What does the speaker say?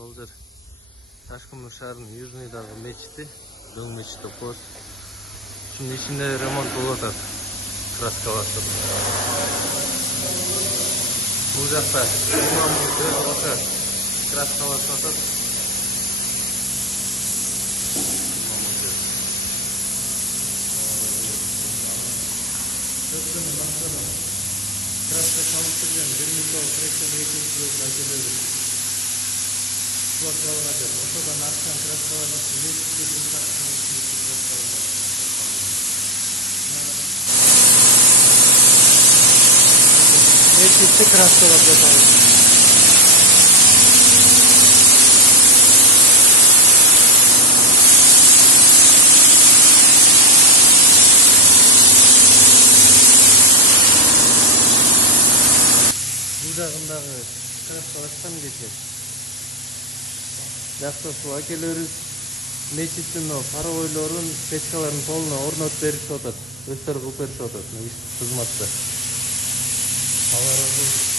Бул жер Ташкент шаарынын южныйдагы мечити, Дөң мечит окуп. Шунун ичинде ремонт болуп атат. Краска басып. Бул жакта имамдын өзү бака краска басып атат. Краска çalıştıracağım. 20 kilo kraska ekimizde aceledir. Kulak kavradır. Ortadan artan kraskaların içinde bir kraskaların içinde kraskalar var. Ekimizde kraskalar yapalım. Budağındağı kraskalaştan geçer. Жақсы суу акелерибиз мечиттин паровойлорун, печкаларын полуна орнотуп беришип атат. Өздөрү кылып беришип атат. Кызматта. Алар